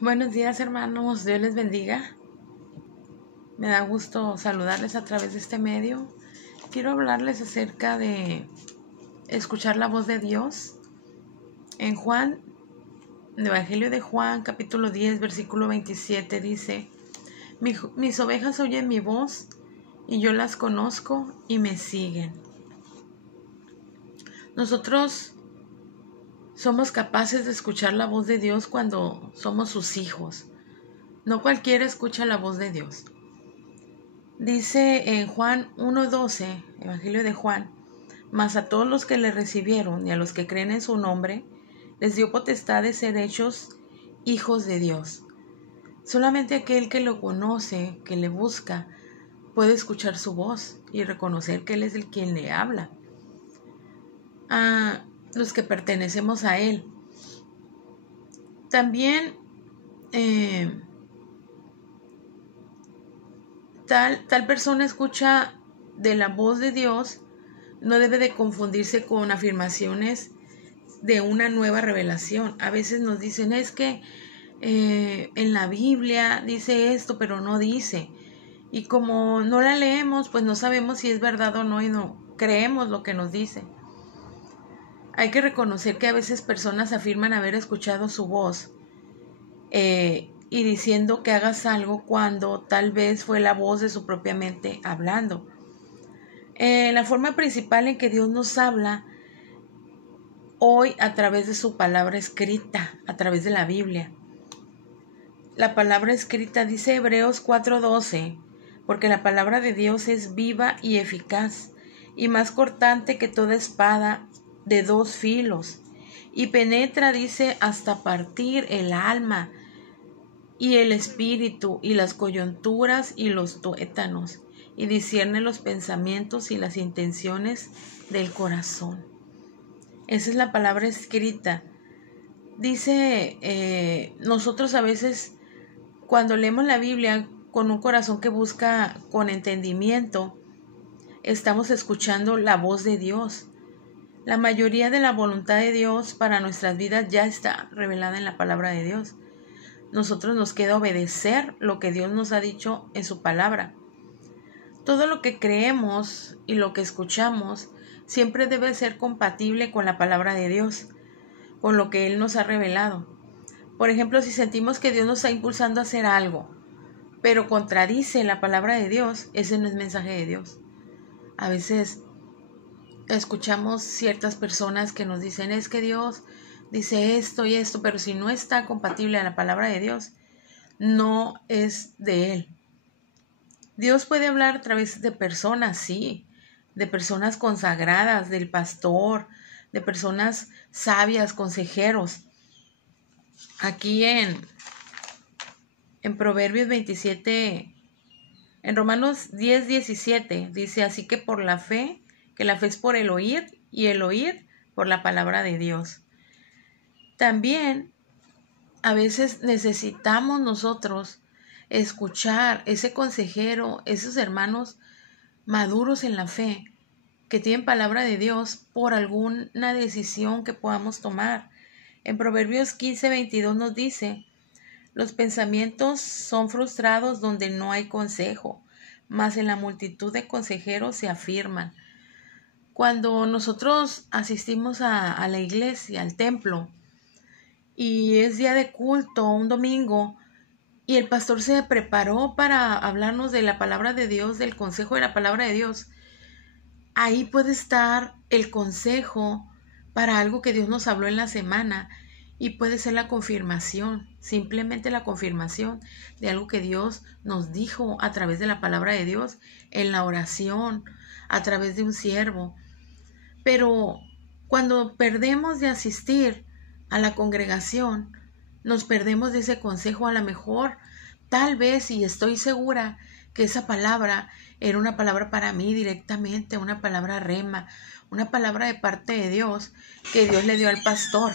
Buenos días, hermanos, Dios les bendiga. Me da gusto saludarles a través de este medio. Quiero hablarles acerca de escuchar la voz de Dios. En Juan, el Evangelio de Juan, capítulo 10, versículo 27, dice: Mis ovejas oyen mi voz, y yo las conozco y me siguen. Nosotros somos capaces de escuchar la voz de Dios cuando somos sus hijos. No cualquiera escucha la voz de Dios. Dice en Juan 1:12, Evangelio de Juan: Mas a todos los que le recibieron y a los que creen en su nombre, les dio potestad de ser hechos hijos de Dios. Solamente aquel que lo conoce, que le busca, puede escuchar su voz y reconocer que Él es el quien le habla. A los que pertenecemos a Él. También tal persona escucha de la voz de Dios, no debe de confundirse con afirmaciones de una nueva revelación. A veces nos dicen, es que en la Biblia dice esto, pero no dice. Y como no la leemos, pues no sabemos si es verdad o no, y no creemos lo que nos dice. Hay que reconocer que a veces personas afirman haber escuchado su voz y diciendo que hagas algo cuando tal vez fue la voz de su propia mente hablando. La forma principal en que Dios nos habla hoy a través de su palabra escrita, a través de la Biblia. La palabra escrita dice Hebreos 4:12, porque la palabra de Dios es viva y eficaz, y más cortante que toda espada de dos filos, y penetra, dice, hasta partir el alma y el espíritu y las coyunturas y los tuétanos, y discierne los pensamientos y las intenciones del corazón. Esa es la palabra escrita. Dice, nosotros a veces cuando leemos la Biblia con un corazón que busca con entendimiento, estamos escuchando la voz de Dios. La mayoría de la voluntad de Dios para nuestras vidas ya está revelada en la palabra de Dios. Nosotros nos queda obedecer lo que Dios nos ha dicho en su palabra. Todo lo que creemos y lo que escuchamos siempre debe ser compatible con la palabra de Dios, con lo que Él nos ha revelado. Por ejemplo, si sentimos que Dios nos está impulsando a hacer algo, pero contradice la palabra de Dios, ese no es mensaje de Dios. A veces escuchamos ciertas personas que nos dicen, es que Dios dice esto y esto, pero si no está compatible a la palabra de Dios, no es de Él. Dios puede hablar a través de personas, sí, de personas consagradas, del pastor, de personas sabias, consejeros. Aquí en Proverbios 27, en Romanos 10:17, dice, así que por la fe, que la fe es por el oír, y el oír por la palabra de Dios. También a veces necesitamos nosotros escuchar ese consejero, esos hermanos maduros en la fe, que tienen palabra de Dios por alguna decisión que podamos tomar. En Proverbios 15:22 nos dice, los pensamientos son frustrados donde no hay consejo, mas en la multitud de consejeros se afirman. Cuando nosotros asistimos a la iglesia, al templo, y es día de culto, un domingo, y el pastor se preparó para hablarnos de la palabra de Dios, del consejo de la palabra de Dios, ahí puede estar el consejo para algo que Dios nos habló en la semana, y puede ser la confirmación, simplemente la confirmación de algo que Dios nos dijo a través de la palabra de Dios, en la oración, a través de un siervo. Pero cuando perdemos de asistir a la congregación, nos perdemos de ese consejo. A lo mejor, tal vez, y estoy segura que esa palabra era una palabra para mí directamente, una palabra rema, una palabra de parte de Dios que Dios le dio al pastor.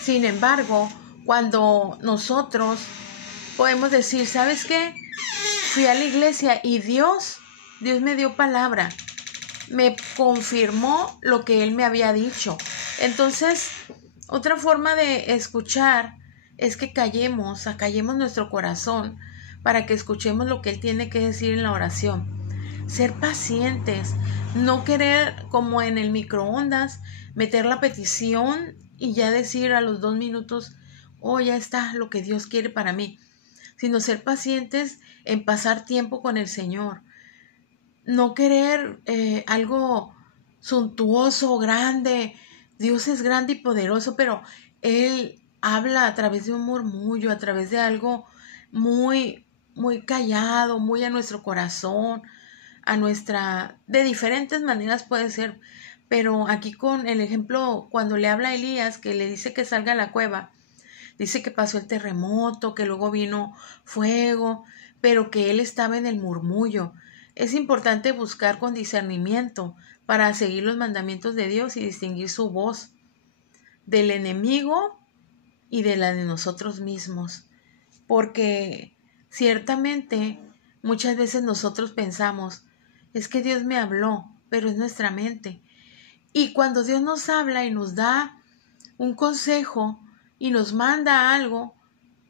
Sin embargo, cuando nosotros podemos decir, ¿sabes qué? Fui a la iglesia y Dios me dio palabra, me confirmó lo que Él me había dicho. Entonces, otra forma de escuchar es que acallemos nuestro corazón para que escuchemos lo que Él tiene que decir en la oración. Ser pacientes, no querer como en el microondas meter la petición y ya decir a los 2 minutos, oh, ya está lo que Dios quiere para mí, sino ser pacientes en pasar tiempo con el Señor. No querer algo suntuoso, grande. Dios es grande y poderoso, pero Él habla a través de un murmullo, a través de algo muy, muy callado, muy a nuestro corazón, de diferentes maneras puede ser, pero aquí con el ejemplo, cuando le habla a Elías, que le dice que salga a la cueva, dice que pasó el terremoto, que luego vino fuego, pero que él estaba en el murmullo. Es importante buscar con discernimiento para seguir los mandamientos de Dios y distinguir su voz del enemigo y de la de nosotros mismos. Porque ciertamente muchas veces nosotros pensamos, es que Dios me habló, pero es nuestra mente. Y cuando Dios nos habla y nos da un consejo y nos manda algo,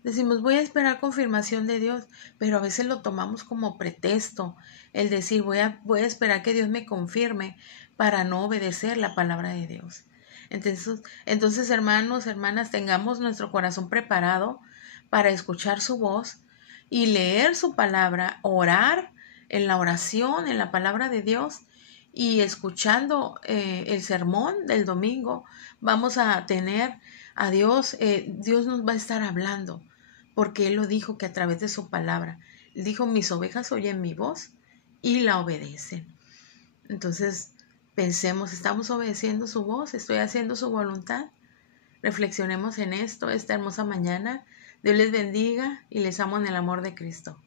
decimos, voy a esperar confirmación de Dios, pero a veces lo tomamos como pretexto, el decir, voy a esperar que Dios me confirme para no obedecer la palabra de Dios. Entonces, hermanos, hermanas, tengamos nuestro corazón preparado para escuchar su voz y leer su palabra, orar en la oración, en la palabra de Dios, y escuchando el sermón del domingo, vamos a tener a Dios, Dios nos va a estar hablando, porque Él lo dijo que a través de su palabra, Él dijo, mis ovejas oyen mi voz y la obedecen. Entonces, pensemos, ¿estamos obedeciendo su voz? ¿Estoy haciendo su voluntad? Reflexionemos en esto esta hermosa mañana. Dios les bendiga y les amo en el amor de Cristo.